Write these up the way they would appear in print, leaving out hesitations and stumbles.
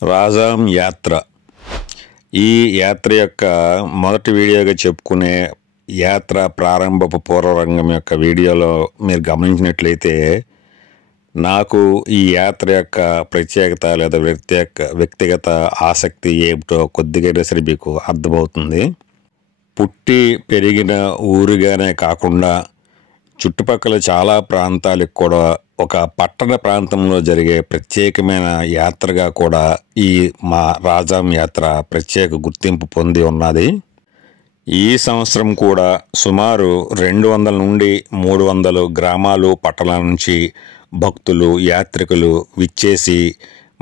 రాజాం యాత్ర. ఈ యాత్ర యొక్క మొదటి వీడియోగా చెప్పుకునే యాత్ర ప్రారంభపు పూర్వరంగం యొక్క వీడియోలో మీరు గమనించినట్లయితే నాకు ఈ యాత్ర యొక్క ప్రత్యేకత లేదా వ్యక్తిగత ఆసక్తి ఏమిటో కొద్దిగా సరే మీకు అర్థమవుతుంది. పుట్టి పెరిగిన ఊరుగానే కాకుండా చుట్టుపక్కల చాలా ప్రాంతాలకు కూడా ఒక పట్టణ ప్రాంతంలో జరిగే ప్రత్యేకమైన యాత్రగా కూడా ఈ మా రాజాం యాత్ర ప్రత్యేక గుర్తింపు పొంది ఉన్నది. ఈ సంవత్సరం కూడా సుమారు 200 నుండి 300 గ్రామాలు పట్టణాల నుంచి భక్తులు యాత్రికులు విచ్చేసి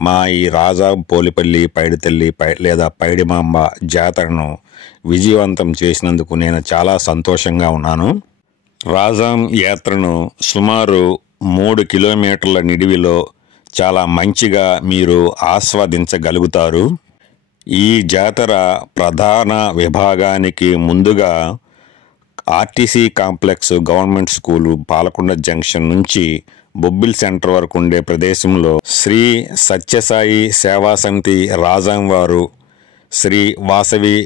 మా ఈ రాజాం పోలిపల్లి పైడితల్లి లేదా పైడిమాంబ జాతరను విజయవంతం చేసినందుకు నేను చాలా సంతోషంగా ఉన్నాను. రాజాం యాత్రను సుమారు 3 కిలోమీటర్ల నిడివిలో చాలా మంచిగా మీరు ఆస్వాదించగలుగుతారు. ఈ జాతర ప్రధాన విభాగానికి ముందుగా RTC complex government school Palakonda junction నుంచి బొబ్బిల్ సెంటర్ వరకు ఉండే ప్రదేశంలో శ్రీ సత్యసాయి సేవా సమితి రాజాం వారు, శ్రీ వాసవి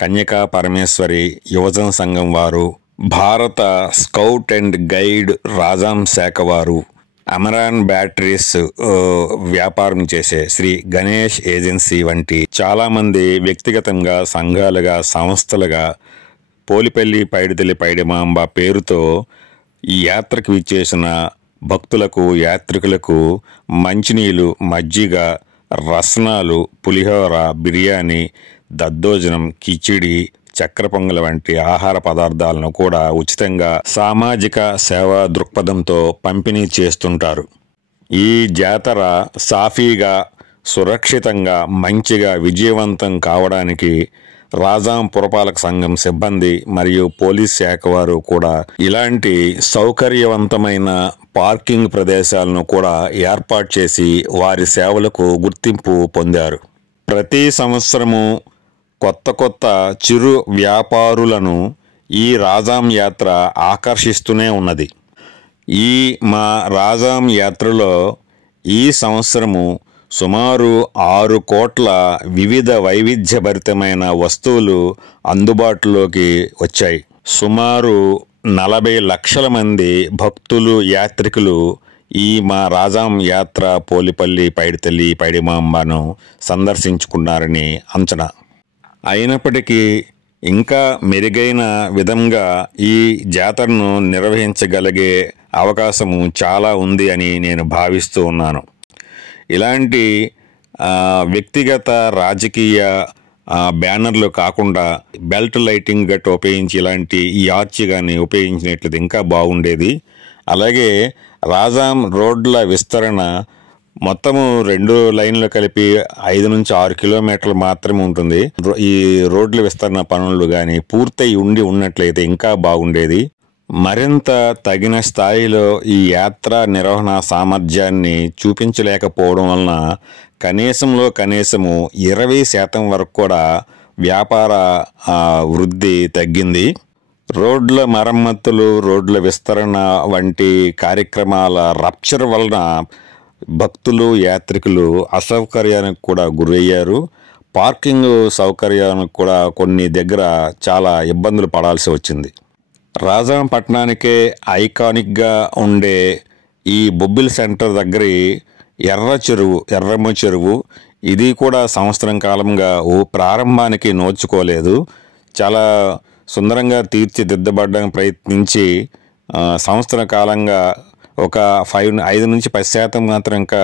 కన్యకా పరమేశ్వరి యువజన సంఘం వారు, భారత స్కౌట్ అండ్ గైడ్ రాజాం శాఖ వారు, అమరాన్ బ్యాటరీస్ వ్యాపారం చేసే శ్రీ గణేష్ ఏజెన్సీ వంటి చాలామంది వ్యక్తిగతంగా సంఘాలుగా సంస్థలుగా పోలిపల్లి పైడితల్లి పైడిమాంబ పేరుతో ఈ యాత్రకు విచ్చేసిన భక్తులకు యాత్రికులకు మంచినీళ్ళు, మజ్జిగ, రసనాలు, పులిహోర, బిర్యానీ, దద్దోజనం, కిచిడి, చక్కెర పొంగల్ వంటి ఆహార పదార్థాలను కూడా ఉచితంగా సామాజిక సేవా దృక్పథంతో పంపిణీ చేస్తుంటారు. ఈ జాతర సాఫీగా సురక్షితంగా మంచిగా విజయవంతం కావడానికి రాజాం పురపాలక సంఘం సిబ్బంది మరియు పోలీస్ శాఖ వారు కూడా ఇలాంటి సౌకర్యవంతమైన పార్కింగ్ ప్రదేశాలను కూడా ఏర్పాటు చేసి వారి సేవలకు గుర్తింపు పొందారు. ప్రతి సంవత్సరము కొత్త చిరు వ్యాపారులను ఈ రాజాం యాత్ర ఆకర్షిస్తూనే ఉన్నది. ఈ మా రాజాం యాత్రలో ఈ సంవత్సరము సుమారు 6 కోట్ల వివిధ వైవిధ్యభరితమైన వస్తువులు అందుబాటులోకి వచ్చాయి. సుమారు 40 లక్షల మంది భక్తులు యాత్రికులు ఈ మా రాజాం యాత్ర పోలిపల్లి పైడితల్లి పైడిమాంబను సందర్శించుకున్నారని అంచనా. అయినప్పటికీ ఇంకా మెరుగైన విధంగా ఈ జాతరను నిర్వహించగలిగే అవకాశము చాలా ఉంది అని నేను భావిస్తూ ఉన్నాను. ఇలాంటి వ్యక్తిగత రాజకీయ బ్యానర్లు కాకుండా బెల్ట్ లైటింగ్ గట్టు ఉపయోగించి ఇలాంటి ఈ ఆర్చ్ కానీ ఉపయోగించినట్లయితే ఇంకా బాగుండేది. అలాగే రాజాం రోడ్ల విస్తరణ మొత్తము 2 లైన్లు కలిపి 5 నుంచి 6 కిలోమీటర్లు మాత్రమే ఉంటుంది. ఈ రోడ్ల విస్తరణ పనులు కానీ పూర్తయి ఉన్నట్లయితే ఇంకా బాగుండేది. మరింత తగిన స్థాయిలో ఈ యాత్ర నిర్వహణ సామర్థ్యాన్ని చూపించలేకపోవడం వలన కనీసము 20% వరకు కూడా వ్యాపార వృద్ధి తగ్గింది. రోడ్ల మరమ్మతులు, రోడ్ల విస్తరణ వంటి కార్యక్రమాల రప్చర్ వలన భక్తులు యాత్రికులు అసౌకర్యానికి కూడా గురయ్యారు. పార్కింగ్ సౌకర్యానికి కూడా కొన్ని దగ్గర చాలా ఇబ్బందులు పడాల్సి వచ్చింది. రాజాం పట్టణానికే ఐకానిక్గా ఉండే ఈ బొబ్బిల్ సెంటర్ దగ్గర ఎర్రమ్మ చెరువు ఇది కూడా సంవత్సరం కాలంగా ప్రారంభానికి నోచుకోలేదు. చాలా సుందరంగా తీర్చిదిద్దబడడానికి ప్రయత్నించి సంవత్సర కాలంగా ఒక 5 నుంచి 10% మాత్రం ఇంకా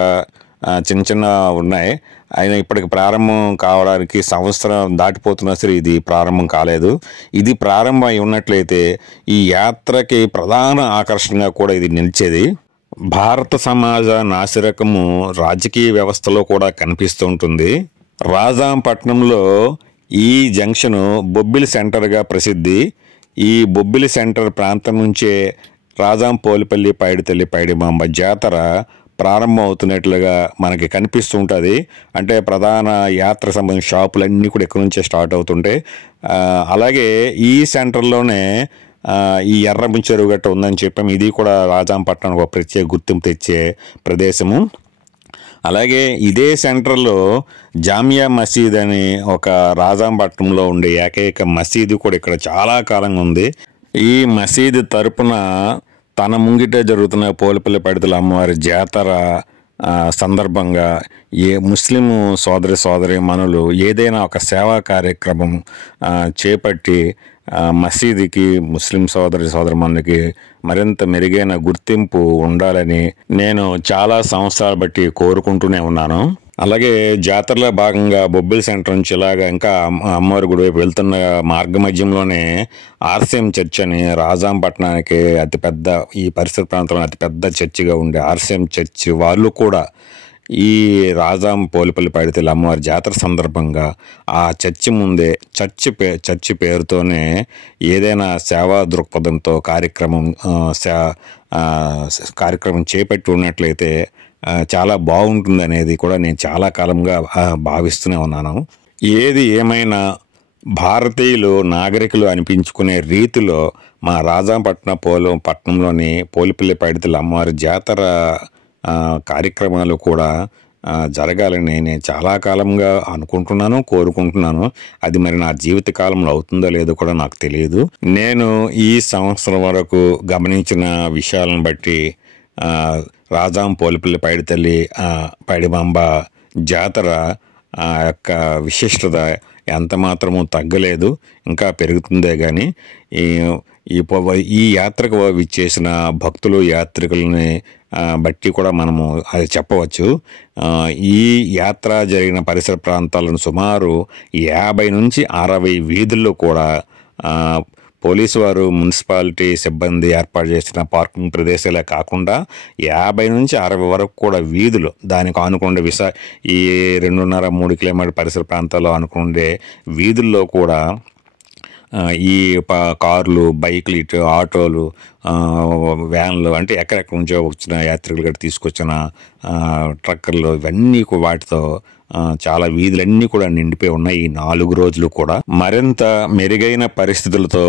చిన్న ఉన్నాయి. అయినా ఇప్పటికి ప్రారంభం కావడానికి సంవత్సరం దాటిపోతున్నా సరే ఇది ప్రారంభం కాలేదు. ఇది ప్రారంభం అయి ఉన్నట్లయితే ఈ యాత్రకి ప్రధాన ఆకర్షణగా కూడా ఇది నిలిచేది. భారత సమాజ నాసిరకము రాజకీయ వ్యవస్థలో కూడా కనిపిస్తూ ఉంటుంది. రాజాం పట్టణంలో ఈ జంక్షను బొబ్బిలి సెంటర్గా ప్రసిద్ధి. ఈ బొబ్బిలి సెంటర్ ప్రాంతం నుంచే రాజాం పోలిపల్లి పైడితల్లి పైడిమాంబ జాతర ప్రారంభం అవుతున్నట్లుగా మనకి కనిపిస్తుంటుంది. అంటే ప్రధాన యాత్ర సంబంధించిన షాపులన్నీ కూడా ఇక్కడ నుంచే స్టార్ట్ అవుతుంటాయి. అలాగే ఈ సెంటర్లోనే ఈ ఎర్రముంచి చెరువు గట్ట ఉందని చెప్పాము. ఇది కూడా రాజాంపట్నానికి ఒక ప్రత్యేక గుర్తింపు తెచ్చే ప్రదేశము. అలాగే ఇదే సెంటర్లో జామియా మసీద్ అని ఒక రాజాంపట్నంలో ఉండే ఏకైక మసీదు కూడా ఇక్కడ చాలా కాలంగా ఉంది. ఈ మసీదు తరపున తన ముంగిటే జరుగుతున్న పోలిపల్లి పైడితల్లి అమ్మవారి జాతర సందర్భంగా ముస్లిం సోదరి మనులు ఏదైనా ఒక సేవా కార్యక్రమం చేపట్టి మసీదుకి ముస్లిం సోదరిమణులకి మరింత మెరుగైన గుర్తింపు ఉండాలని నేను చాలా సంవత్సరాలు బట్టి కోరుకుంటూనే ఉన్నాను. అలాగే జాతరలో భాగంగా బొబ్బిలి సెంటర్ నుంచి ఇలాగా ఇంకా అమ్మవారి గుడి వైపు వెళ్తున్న మార్గ మధ్యంలోనే ఆర్సీఎం చర్చ్ అని రాజాంపట్నానికి అతిపెద్ద, ఈ పరిసర ప్రాంతంలో అతిపెద్ద చర్చిగా ఉండే ఆర్సీఎం చర్చ్ వాళ్ళు కూడా ఈ రాజాం పోలిపల్లి పైడితల్లి అమ్మవారి జాతర సందర్భంగా ఆ చర్చి ముందే చర్చి పేరుతోనే ఏదైనా సేవా దృక్పథంతో కార్యక్రమం చేపట్టి ఉన్నట్లయితే చాలా బాగుంటుంది అనేది కూడా నేను చాలా కాలంగా భావిస్తూనే ఉన్నాను. ఏది ఏమైనా భారతీయులు నాగరికులు అనిపించుకునే రీతిలో మా పట్టణంలోని పోలిపల్లి పైడితల్లి అమ్మవారి జాతర కార్యక్రమాలు కూడా జరగాలని నేను చాలా కాలంగా అనుకుంటున్నాను, కోరుకుంటున్నాను. అది మరి నా జీవిత కాలంలో అవుతుందో లేదో కూడా నాకు తెలియదు. నేను ఈ సంవత్సరం వరకు గమనించిన విషయాలను బట్టి రాజాం పోలిపల్లి పైడితల్లి పైడిమాంబ జాతర యొక్క విశిష్టత ఎంత మాత్రము తగ్గలేదు, ఇంకా పెరుగుతుందే కానీ ఈ యాత్రకు విచ్చేసిన భక్తులు యాత్రికులని బట్టి కూడా మనము అది చెప్పవచ్చు. ఈ యాత్ర జరిగిన పరిసర ప్రాంతాలను సుమారు 50 నుంచి 60 వీధుల్లో కూడా పోలీసు వారు, మున్సిపాలిటీ సిబ్బంది ఏర్పాటు చేసిన పార్కింగ్ ప్రదేశాలే కాకుండా 50 నుంచి 60 వరకు కూడా వీధులు, దానికి ఆనుకుండే ఈ 2.5-3 కిలోమీటర్ పరిసర ప్రాంతాల్లో ఆనుకుండే వీధుల్లో కూడా ఈ కార్లు, బైకులు, ఇటు ఆటోలు, వ్యాన్లు, అంటే ఎక్కడెక్కడి నుంచో వచ్చిన యాత్రికులు గట్టి తీసుకొచ్చిన ట్రక్కర్లు, ఇవన్నీ వాటితో చాలా వీధులన్నీ కూడా నిండిపోయి ఉన్నాయి. ఈ 4 రోజులు కూడా మరింత మెరుగైన పరిస్థితులతో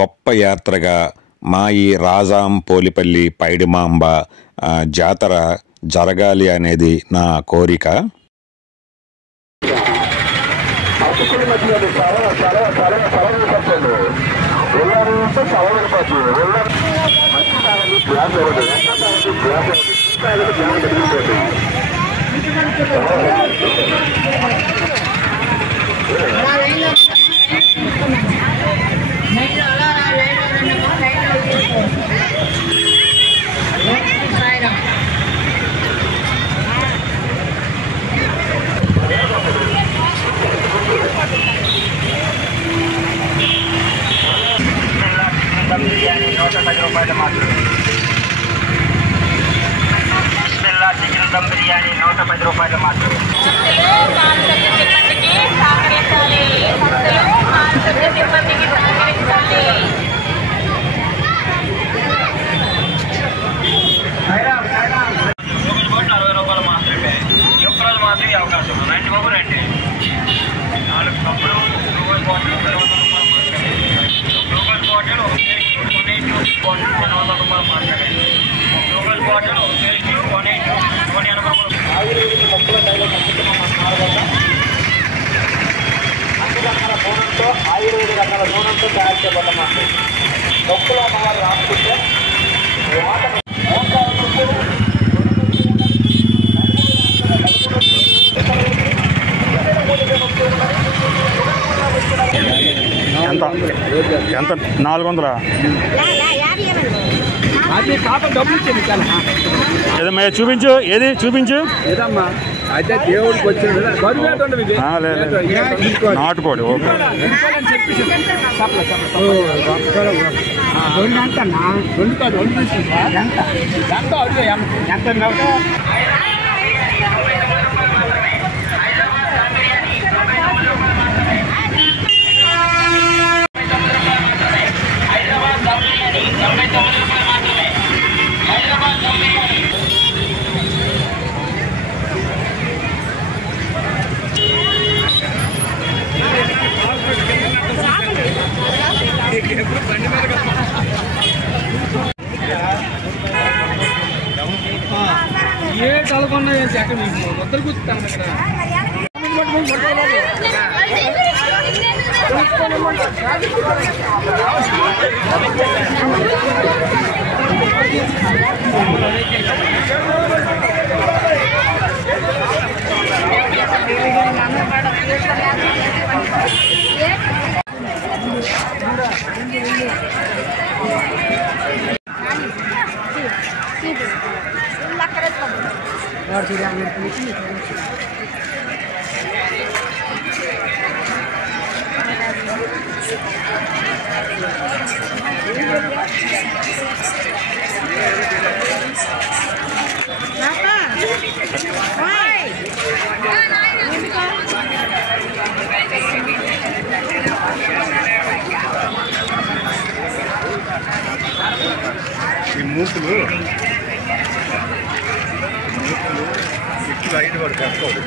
గొప్ప యాత్రగా మా ఈ రాజాం పోలిపల్లి పైడిమాంబ జాతర జరగాలి అనేది నా కోరిక. బిర్యానీ 110 రూపాయలు మాత్రమే. బిస్మిల్లా చికెన్ దమ్ బిర్యానీ 110 రూపాయలు మాత్రమే. అవకాశం 90 బాబు రండి. 4 కప్పులు గ్లూకోజ్ బాటిల్ 200 రూపాయలు మాత్రమే. గ్లూకోజ్ బాటిల్ 180 బాటిల్ 200 రూపాయలు మాత్రమే. గ్లూకోజ్ బాటిల్ 180 180 రూపాయలు. ఆయుర్వేదిక మొక్కల తైలం అన్ని రకాల నూనెలతో, ఆయుర్వేదిక రకాల నూనెలతో తయారు చేయబడ్డ మాత్రం మొక్కలు అమ్మవారు రాసుకుంటే ఎంత 400 ఏదమ్మా చూపించు, ఏది చూపించు. అయితే దేవుడికి వచ్చిన నాటుకోడి ఓకే. ఈ మూకులు ఎక్కువ ఐదు వరకు కట్టుకోదు.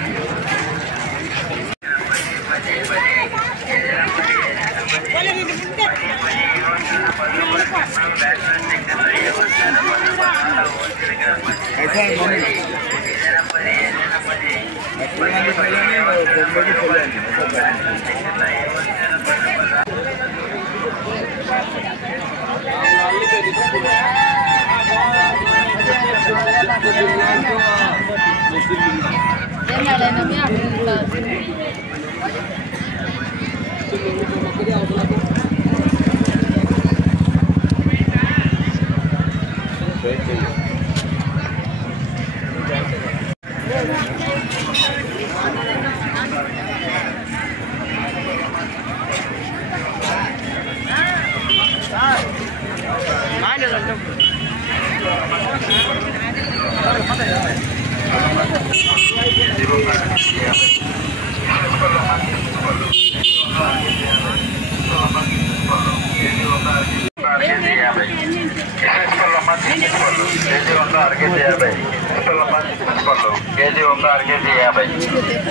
కేజీ 100 అరకేజీ 50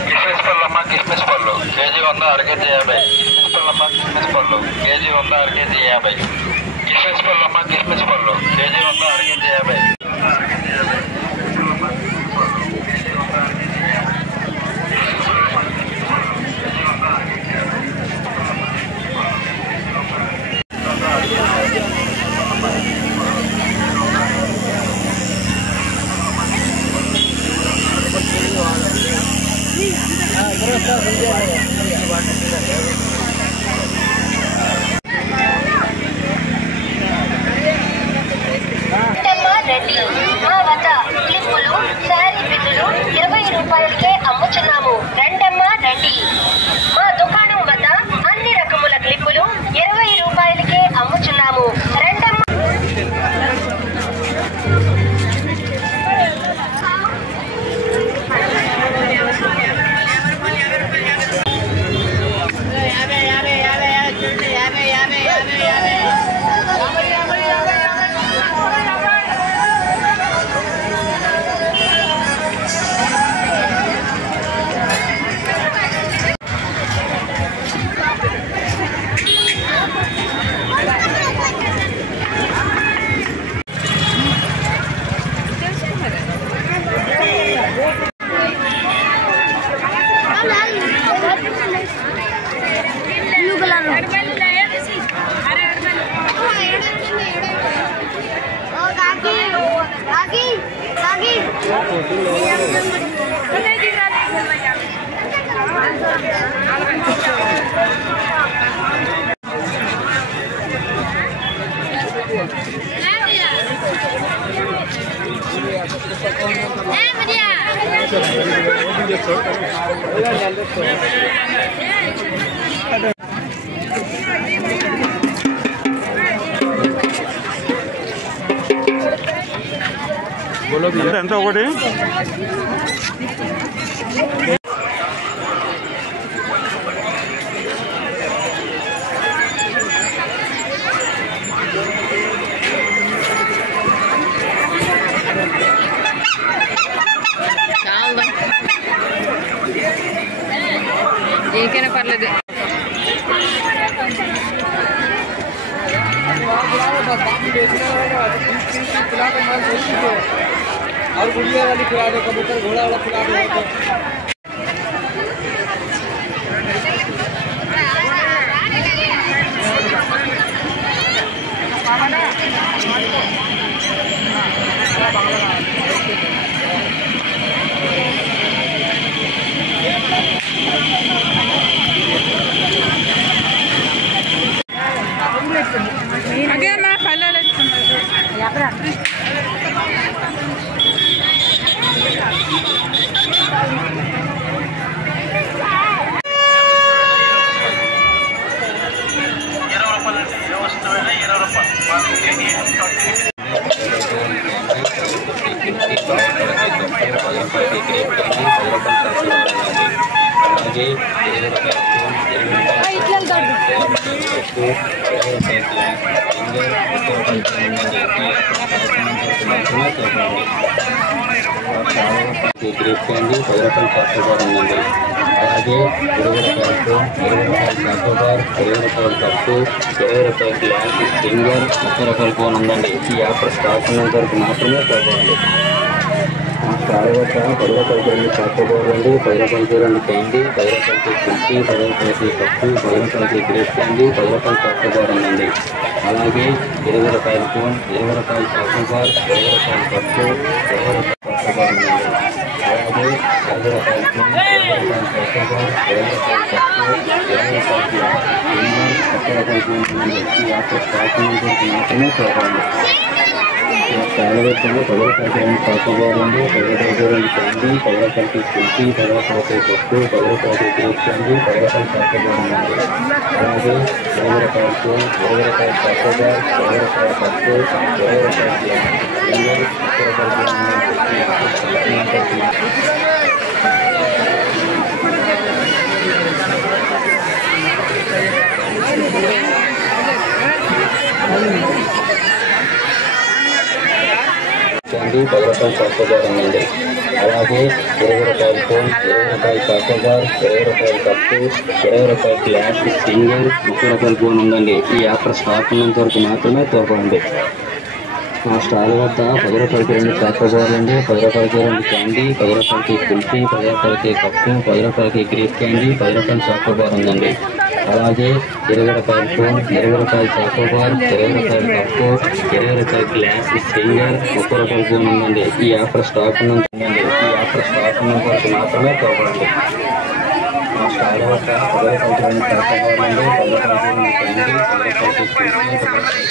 కిస్మిస్ పళ్ళమ్మ కిస్మిస్ పళ్ళు కేజీ 100 అరకేజీ 50 కిస్మిస్ పళ్ళమ్మ కిస్మిస్ పళ్ళు కేజీ 100 అరకేజీ 50 కిస్మిస్ పళ్ళమ్మ కిస్మిస్ పళ్ళు కేజీ 100 అరకేజీ 50 మా వద్ద క్లిప్పులు శారీ బిల్లులు 20 రూపాయలకే అమ్ముచున్నాము. రండమ్మా రండి. మా దుకాణం వద్ద అన్ని రకముల క్లిప్పులు 20 రూపాయలకే అమ్ముచున్నాము. రండమ్మా. ఎంత ఒకటి ఏకైనా పర్లేదు. అది और गुड़िया वाली खिला दो, कबूतर घोड़ा वाला खिला दो। అదే మా పల్లెలు గ్రేప్ క్యాండీ 10 రూపాయలు చాకోబార్ ఉందండి. అలాగే 20 రూపాయలు 20 రూపాయలు చాకోబార్, 20 రూపాయలు కప్పు, 20 రూపాయలు గ్లాస్ ఫింగర్, 30 రూపాయలు కోన్ ఉందండి. ఈ ఆఫర్ స్టాక్ ఉన్నంత వరకు మాత్రమే చూడండి. తర్వాత 10 రూపాయలకి 2 చాకోబార్ అండి, 10 రూపాయలకి 2 క్యాండీ, 10 రూపాయలకి కుర్చీ, 10 రూపాయలకి కప్పు, 10 రూపాయలకి గ్రేప్ క్యాండీ, 10 రూపాయలు చాకోబార్ ఉందండి. అలాగే 20 రూపాయల కోన్, 20 రూపాయలు చాకోబార్, 20 రూపాయలు కప్పు, 20 రూపాయలు చాకోబార్ ఉందండి. అలాగే 20 రూపాయల కోన్, 20 రూపాయలు చాకోబార్, 20 రూపాయలు కప్పు, 20 రూపాయలు గ్లాస్ ఫింగర్, 30 రూపాయలు కోన్ ఉందండి. ఈ ఆఫర్ స్టాక్ ఉన్నంత వరకు మాత్రమే చూడండి. చాలా వచ్చాము 10 రూపాయలకి 2 చాకోబార్ అండి, 10 రూపాయలకి 2 క్యాండీ, 10 రూపాయలకి కుర్చీ, 10 రూపాయలకి కప్పు, 10 రూపాయలకి గ్రేప్ క్యాండీ, 10 రూపాయలు చాకోబార్ ఉందండి. అలాగే 20 రూపాయల కోన్, 20 రూపాయలు చాకోబార్, 20 రూపాయల కప్పు, 20 రూపాయల గ్లాస్ ఫింగర్, 30 రూపాయలు కోన్ ఉందండి. క్యాండీ 10 రూపాయలు చాకోబార్ ఉందండి. అలాగే 20 రూపాయల కోన్, 20 రూపాయలు చాకోబార్, 20 రూపాయలు కప్పు, 20 రూపాయలు గ్లాస్ ఫింగర్, 30 రూపాయల కోన్ ఉందండి. ఈ ఆఫర్ స్టాక్ ఉన్నంత వరకు మాత్రమే తోపండి. మా స్టాల్ వద్ద 10 రూపాయలకి 2 చాకోబార్లు అండి, 10 రూపాయలకి 2 క్యాండీ, 10 రూపాయలకి కుల్ఫీ, 10 రూపాయలకి కప్పు, 10 రూపాయలకి గ్రేప్ క్యాండీ, 10 రూపాయల చాకోబార్ ఉందండి. అలాగే 20 రూపాయల కోన్, 20 రూపాయలు చాకోబార్, 20 రూపాయలు కప్పు, 20 రూపాయల గ్లాస్ ఫింగర్, 30 రూపాయల కోన్ ఉందండి. ఈ ఆఫర్ స్టాక్ ఉన్నంత వరకు మాత్రమే తోపండి. మా స్టాల్ వద్ద 10 రూపాయలకి 2 చాకోబార్లు అండి, 10 రూపాయలకి 2 క్యాండీ, 10 రూపాయలకి కుల్ఫీ, 10 రూపాయలకి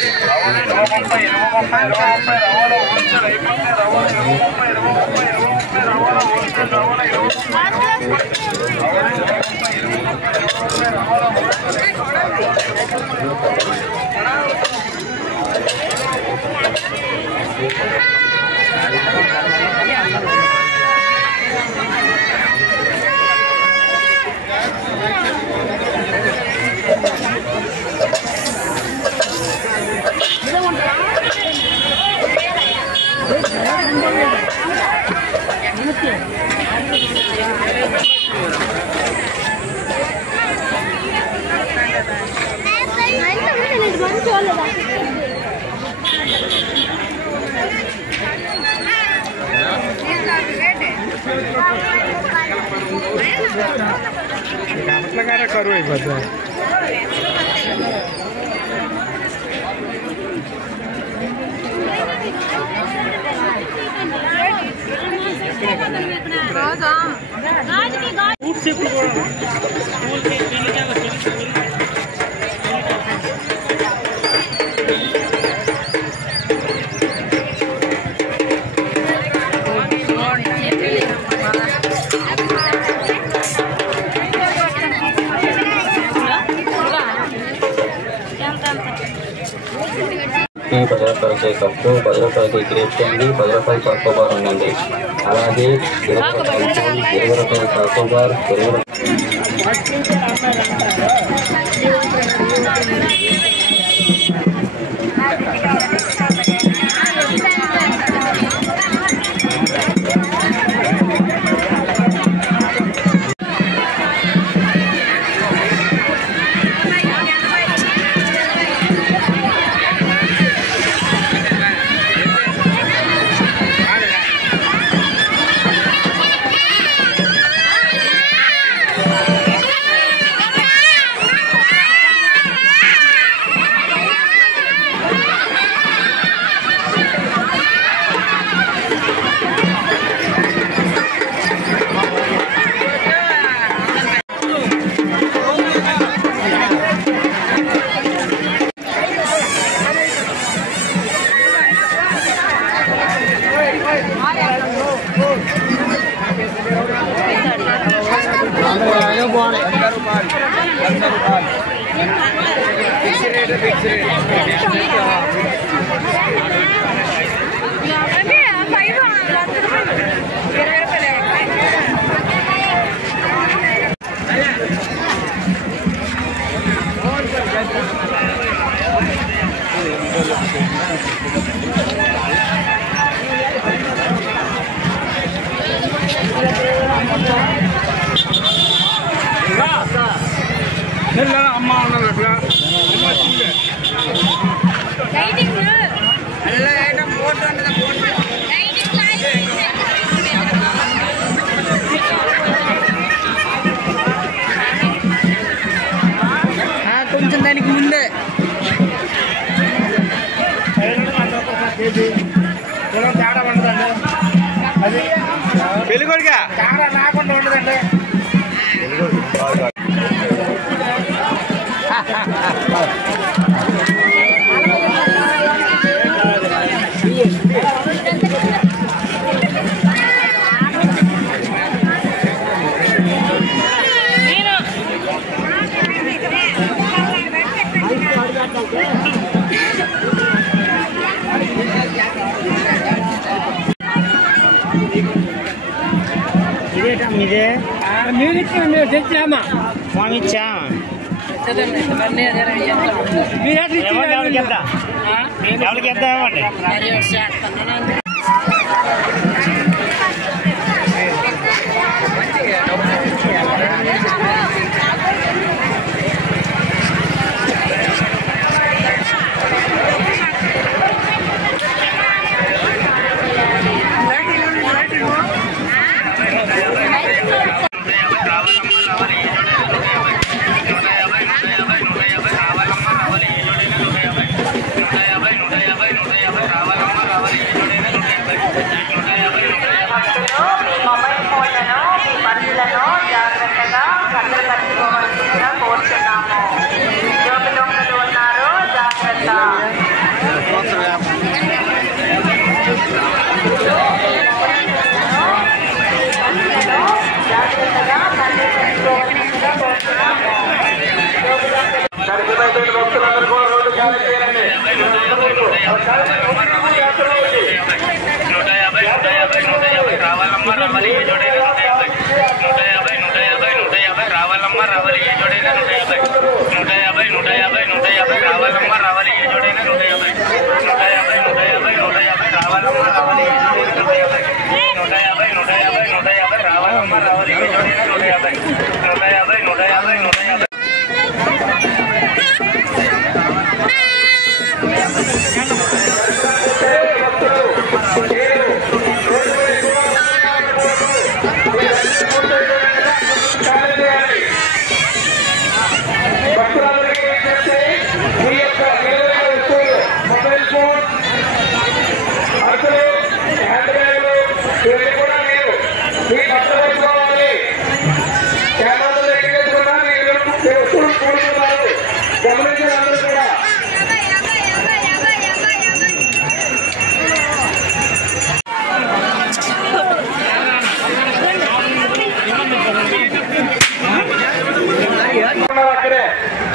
కరువు అయిపోతుంది. టీ 10 రూపాయలకి కప్పు, 10 రూపాయలకి గ్రేప్ క్యాండీ, 10 రూపాయలు చాకోబార్ ఉందండి. అలాగే 20 రూపాయల కోన్, 20 రూపాయలు చాకోబార్, 20 రూపాయలు అమ్మ ఉన్నట్లుగా కొంచెం దానికి ముందే తేడా ఉండదండి. అది పెళ్ళికొడుగా తేడా రాకుండా ఉండదండి. ఇదే మీరు ఇచ్చిన తెచ్చామా మనం ఇచ్చామా ఎవరికి ఇద్దామండి. మొబైల్ ఫోన్లను మీ పనులను జాగ్రత్తగా భద్రపరచుకోవాల్సిందిగా కోరుతున్నాము. జోబు దొంగలు ఉన్నారు, జాగ్రత్త. జాగ్రత్తగా భద్రపరచుకోవాల్సిందిగా కోరుతున్నాము. రావాలమ్మ రావాలి జోడైన 150 రావాలమ్మ రావాలి జోడైన 150 రావాలమ్మ రావాలి జోడైన 150 రావాలమ్మ రావాలి రావాలమ్మ రావాలి జోడైన 150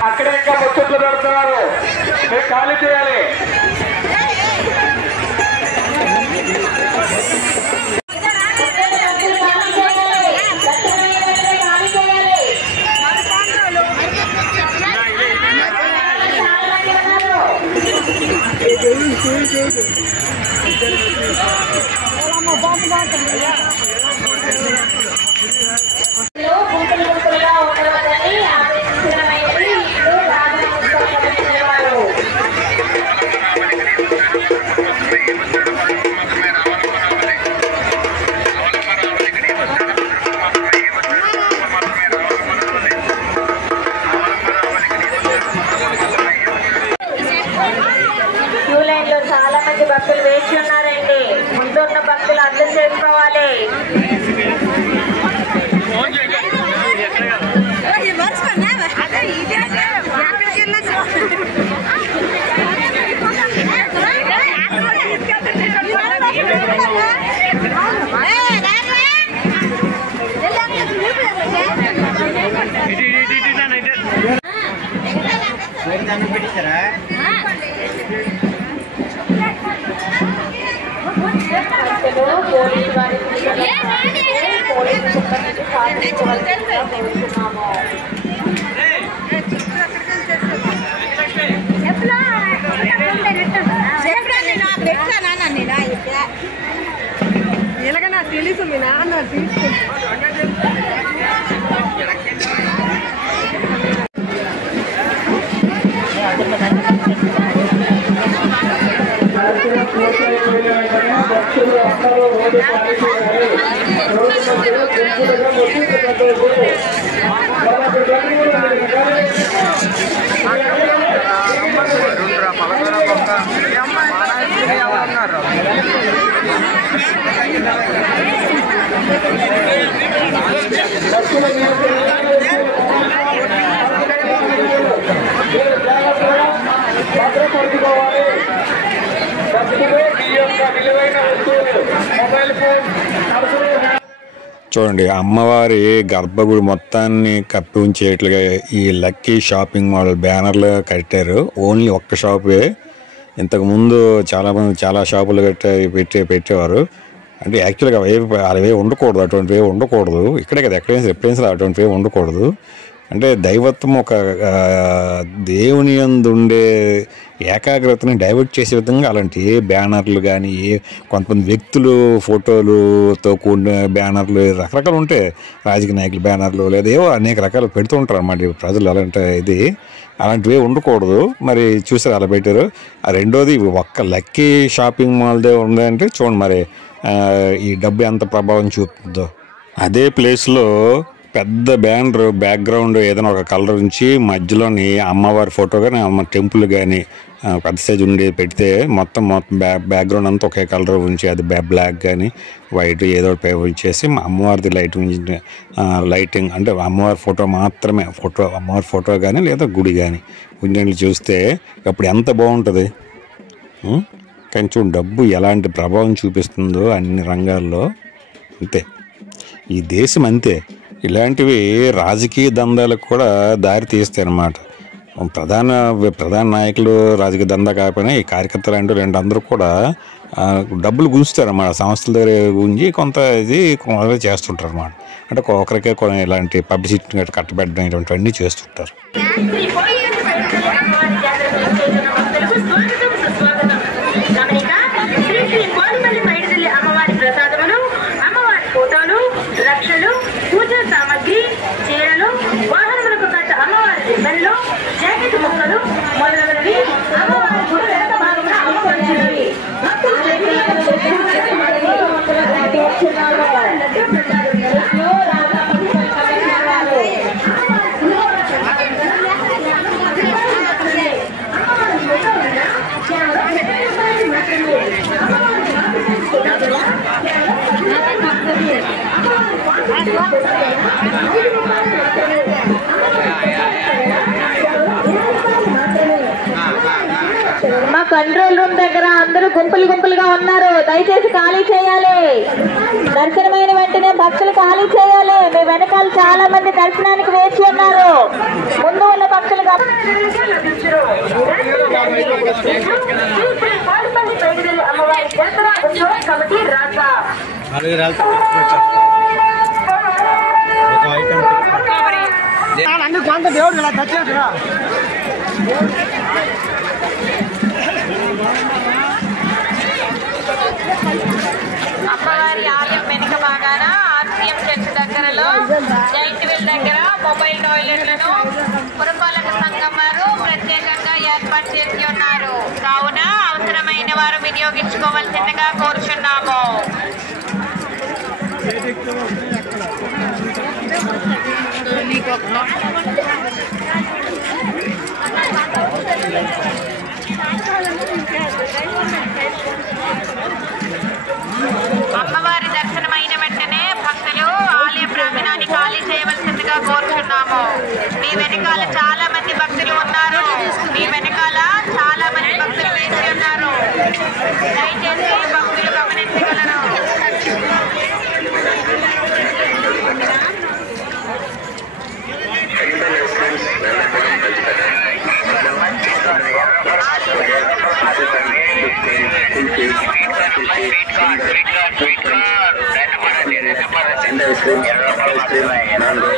అక్కడే ఇంకా ముచ్చట్లు పెడుతున్నారు, మీరు ఖాళీ చేయాలి. క్యూ లైన్ లో చాలా మంది భక్తులు ఎలాగ నాకు తెలుసు మీ నాన్న తీసుకుంటా చూడండి, అమ్మవారి గర్భగుడి మొత్తాన్ని కప్పి ఉంచేట్లుగా ఈ లక్కీ షాపింగ్ మాల్ బ్యానర్లు కట్టారు. ఓన్లీ ఒక్క షాపే. ఇంతకుముందు చాలామంది చాలా షాపులు పెట్టేవారు. అంటే యాక్చువల్గా అవి ఉండకూడదు, అటువంటివి ఉండకూడదు. ఇక్కడే కదా ఎప్పుడైనా అటువంటివి ఉండకూడదు. అంటే దైవత్వం ఒక దేవుని యందు ఉండే ఏకాగ్రతని డైవర్ట్ చేసే విధంగా అలాంటి ఏ బ్యానర్లు కానీ కొంతమంది వ్యక్తులు ఫోటోలతో కూడిన బ్యానర్లు రకరకాలు ఉంటాయి. రాజకీయ నాయకుల బ్యానర్లు లేదా ఏవో అనేక రకాలు పెడుతూ ఉంటారు అన్నమాట ప్రజలు. అలాంటివి ఉండకూడదు. మరి చూసారు అలా పెట్టారు. రెండోది ఒక్క లక్కీ షాపింగ్ మాల్దే ఉందంటే చూడండి మరి ఈ డబ్బు ఎంత ప్రభావం చూపుతుందో. అదే ప్లేస్లో పెద్ద బ్యానర్ బ్యాక్గ్రౌండ్ ఏదైనా ఒక కలర్ ఉంచి మధ్యలోని అమ్మవారి ఫోటో కానీ అమ్మ టెంపుల్ కానీ పెద్ద సైజు ఉండి పెడితే మొత్తం బ్యాక్గ్రౌండ్ అంతా ఒకే కలర్ ఉంచి అది బ్లాక్ కానీ వైట్ ఏదో ఉంచేసి అమ్మవారిది లైటింగ్ అంటే అమ్మవారి ఫోటో మాత్రమే అమ్మవారి ఫోటో కానీ లేదా గుడి కానీ ఉండి చూస్తే అప్పుడు ఎంత బాగుంటుంది. కానీ చూడు డబ్బు ఎలాంటి ప్రభావం చూపిస్తుందో అన్ని రంగాల్లో. అంతే ఈ దేశం అంతే. ఇలాంటివి రాజకీయ దందాలకు కూడా దారి తీస్తాయి అన్నమాట. ప్రధాన నాయకులు రాజకీయ దందా కాకపోయినా ఈ కార్యకర్తలు అంటూ అందరూ కూడా డబ్బులు గుంజుతారన్నమాట. సంస్థల దగ్గర గుంజి కొంత చేస్తుంటారు అన్నమాట. అంటే ఒకరికే ఇలాంటి పబ్లిసిటీ కట్టబెట్టడం ఇటువంటివన్నీ చేస్తుంటారు. మా కంట్రోల్ రూమ్ దగ్గర అందరూ గుంపులుగా ఉన్నారు. దయచేసి ఖాళీ చేయాలి. దర్శనమైన వెంటనే భక్తులు ఖాళీ చేయాలి. మీ వెనకాల చాలా మంది దర్శనానికి వేచి ఉన్నారు. ముందు ఉన్న భక్తులు దేవుడు ఇలా తెచ్చేట్టురా అమ్మవారి ఆలయం వెనుక భాగాన ఆర్సీఎం చర్చ్ దగ్గరలో జైంట్ వీల్ దగ్గర మొబైల్ టాయిలెట్లను పురపాలక సంఘం వారు ప్రత్యేకంగా ఏర్పాటు చేసి ఉన్నారు. కావున అవసరమైన వారు వినియోగించుకోవాల్సిందిగా కోరుచున్నాము. అమ్మవారి దర్శనమైన వెంటనే భక్తులు ఆలయ ప్రాంగణాన్ని ఖాళీ చేయవలసిందిగా కోరుచున్నాము. మీ వెనకాల చాలా మంది భక్తులు ఉన్నారు. మీ వెనకాల చాలా మంది భక్తులు వేసి ఉన్నారు. దయచేసి భక్తులు గమనించగలరు. Sweet card.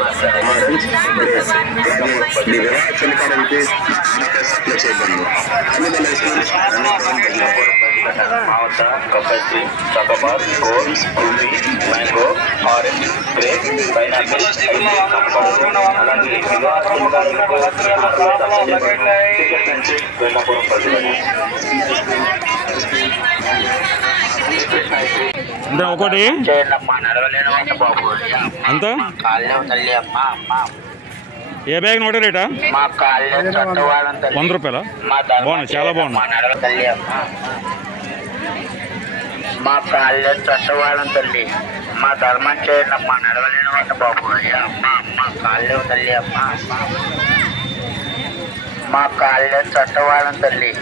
Kabaddi Choco Bar cones kulfi mango orange grape pineapple అలాగే ఒకటి అంత ఏ బ్యాగ్ నోట రేటా? 100 రూపాయల. బాగున్నాయి, చాలా బాగున్నాయి. మా కాళ్ళే చట్టవాళ్ళం తల్లి, మా ధర్మం చేయండి అమ్మా, నడవలేని వంట బాబు. మా కాళ్ళే తల్లి అమ్మా, మా కాళ్ళే చట్టవాళ్ళం తల్లి,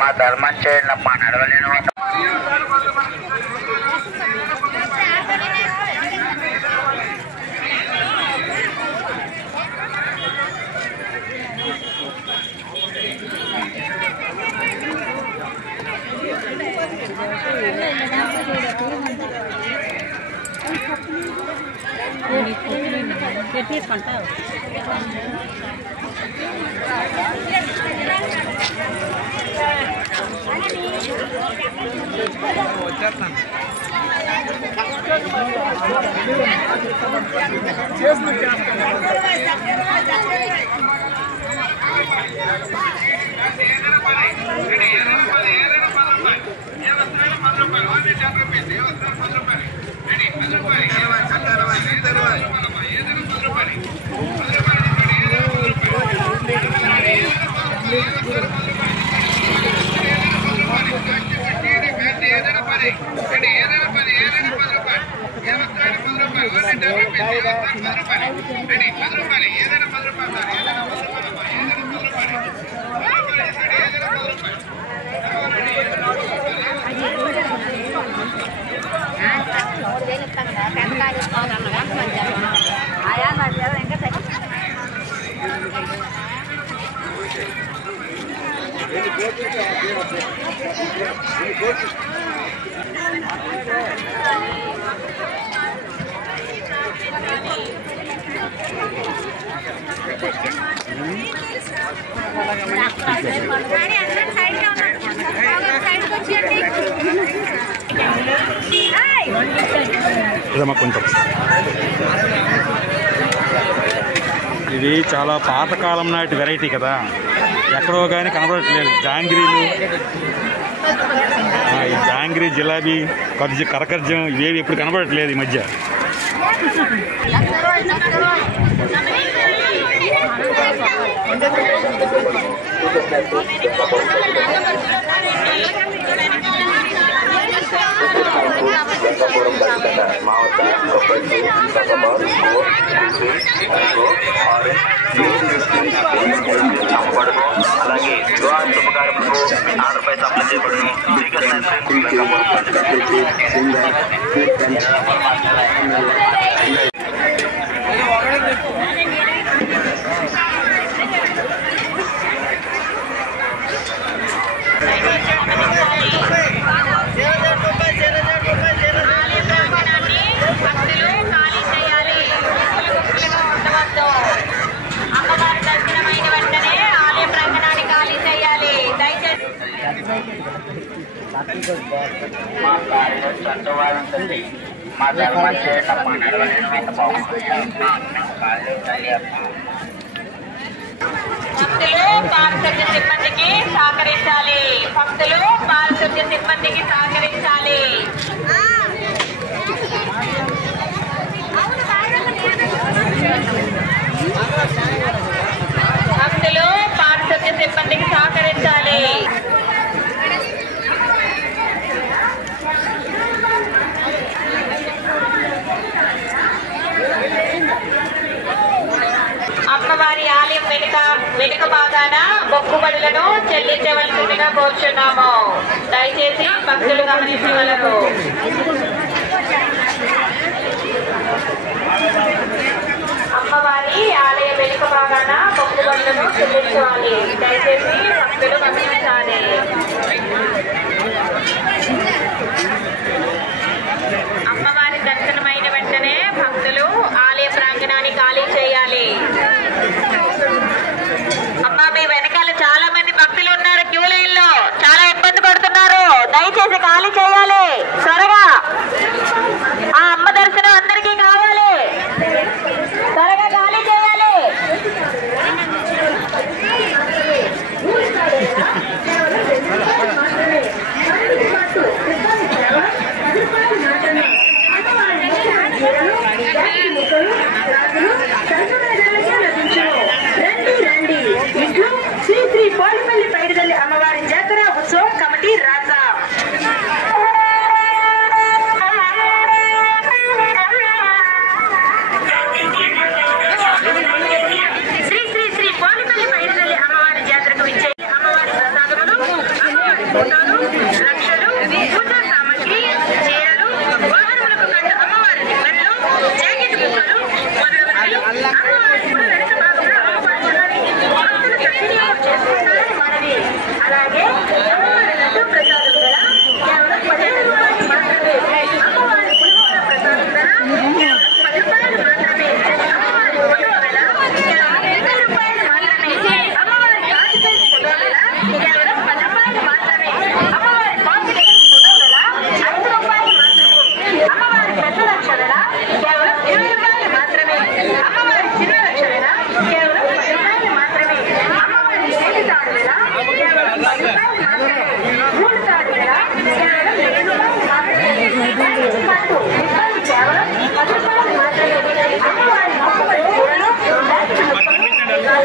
మా ధర్మం చేయండి అమ్మా, నడవలేని వంట. కొంచెం ఇది చాలా పాతకాలం నాటి వెరైటీ కదా, ఎక్కడో కానీ కనబడట్లేదు. జాంగ్రీలు, ఈ జాంగ్రీ, జిలాబీ, కరకర్జం ఇవేవి ఎప్పుడు కనబడట్లేదు ఈ మధ్య. అలాగే వివాహ శుభకార్యములకు ఆర్డర్పై సప్లై చేయబడును. మా కాళ్ళు చట్టవాళ్ళం తల్లి, మా ధర్మం చేయటమ్మా, నడవలేని వెంట బాగుంటాయా కాళ్ళు తల్లి అమ్మా. భక్తులు పారిశుద్ధ్య సిబ్బందికి సహకరించాలి. భక్తులు పారిశుద్ధ్య సిబ్బందికి సహకరించాలి. భక్తులు పారిశుద్ధ్య సిబ్బందికి సహకరించాలి. అమ్మవారి ఆలయం వెనుక భాగాన మొక్కుబడులను చెల్లించవలసిందిగా కోరుచున్నాము. దయచేసి భక్తులు గమనించగలరు. అమ్మవారి ఆలయ వెనుక భాగాన మొక్కుబడులను చెల్లించాలి. దయచేసి భక్తులు గమనించాలి. అమ్మవారి దర్శనమైన వెంటనే భక్తులు ఆలయ ప్రాంగణాన్ని ఖాళీ చేయాలి. దయచేసి ఖాళీ చేయాలి త్వరగా. ఆ అమ్మ దర్శనం అందరికీ కావాలి, త్వరగా ఖాళీ చేయాలి. రండి ఇట్లు శ్రీ శ్రీ పోలిపల్లి పైడితల్లి అమ్మవారి జాతర ఉత్సవం కమిటీ రాజా. శ్రీ శ్రీ శ్రీ పోలిపల్లి పైడితల్లి అమ్మవారి జాతరకు ఇచ్చే అమ్మవారి ప్రసాదములు, అమ్మవారి ఫోటోలు, లక్షలు, పూజా సామగ్రి, చీరలు, వాహనములకు కట్టు అమ్మవారి దిబ్బలు, జాకెట్ ముక్కలు మొదలగునవి అమ్మవారి గుడి వెనుక భాగంలో అమ్మవారి భక్తులు సద్వినియోగం చేసుకుంటారని మనవి. అలాగే అమ్మవారి లడ్డు ప్రసాదం ధర కేవలం 15 రూపాయలు మాత్రమే. అమ్మవారి పులిహోర ప్రసాదం ధర కేవలం 10 రూపాయలు మాత్రమే. అమ్మవారి ఫోటో ధర కేవలం 20 రూపాయలు మాత్రమే. అమ్మవారి కాఫీ సైజ్ ఫోటో ధర కేవలం 10 రూపాయలు మాత్రమే. అమ్మవారి కాఫీ సైజ్ ఫోటో ధర 5 రూపాయలు మాత్రమే. అమ్మవారి పెద్ద లక్ష ధర కేవలం 20 రూపాయలు మాత్రమే. అమ్మవారి చిన్న లక్ష ధర కేవలం 10 రూపాయలు మాత్రమే. అమ్మవారి చేతి తాడు ధర కేవలం 10 రూపాయలు మాత్రమే. మూడు తాడు ధర కేవలం 2 రూపాయలు మాత్రమే. కేవలం 10 రూపాయలు మాత్రమే. అమ్మవారి మొక్కుబడి చీరలు, బ్యాగులు,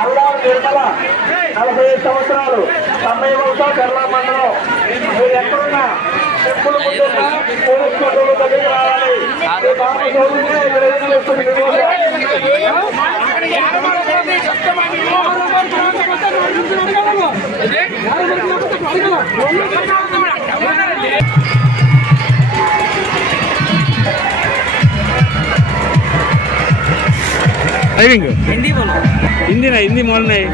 అల్లారు నిర్మల 45 సంవత్సరాలు సమయంతో కేరళ మండలం. మీరు ఎక్కడున్నా చెప్పులు ముందున్నా పోలీస్ కంట్రోల్ దగ్గరికి రావాలి. మీ పాప చదువుతుంటే ఇక్కడ ఏం చేస్తుంది? हिंदी बोलो, हिंदी नहीं, हिंदी बोल नहीं।